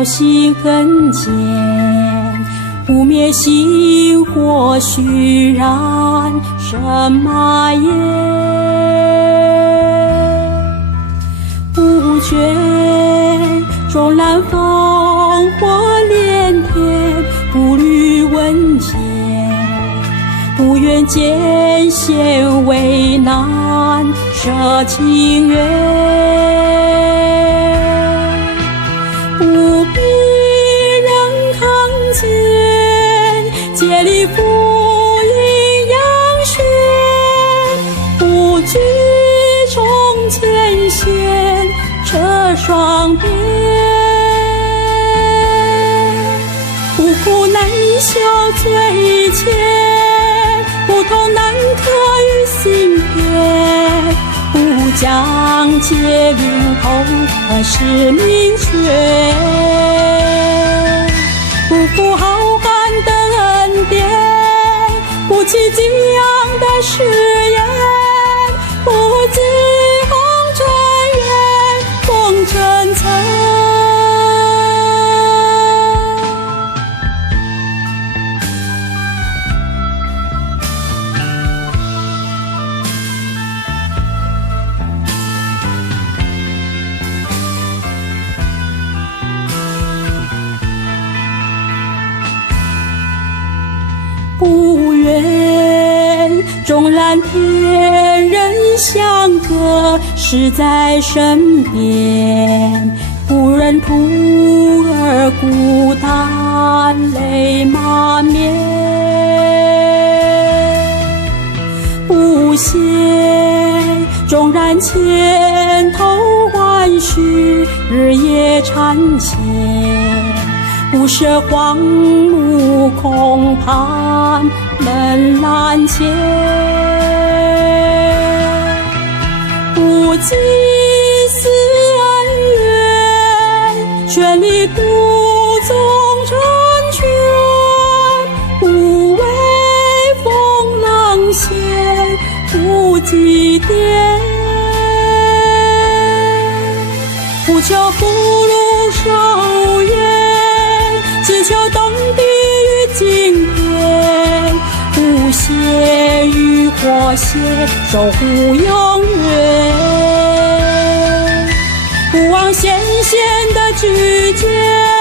小心恨间，不灭星火须燃什么也不倦，终然烽火连天，步履稳健，不愿艰险为难舍情缘，不必人抗坚，竭力赴阴阳穴，不惧冲前线车双边，不苦难消最前，不痛难克于心田，不将劫领头何时明确，不负浩瀚的恩典，不弃激昂的誓言，不惧红尘缘风尘尘。不愿纵然天人相隔，实在身边，不忍徒儿孤单泪满面，不屑纵然千头万绪日夜缠牵，不舍荒芜空盼门栏前，不计私恩怨，全力独纵成全，不畏风浪险，不忌惮，不求福禄寿宴，只求登地于今天，不屑于火线，守护永远，不忘先贤的举荐。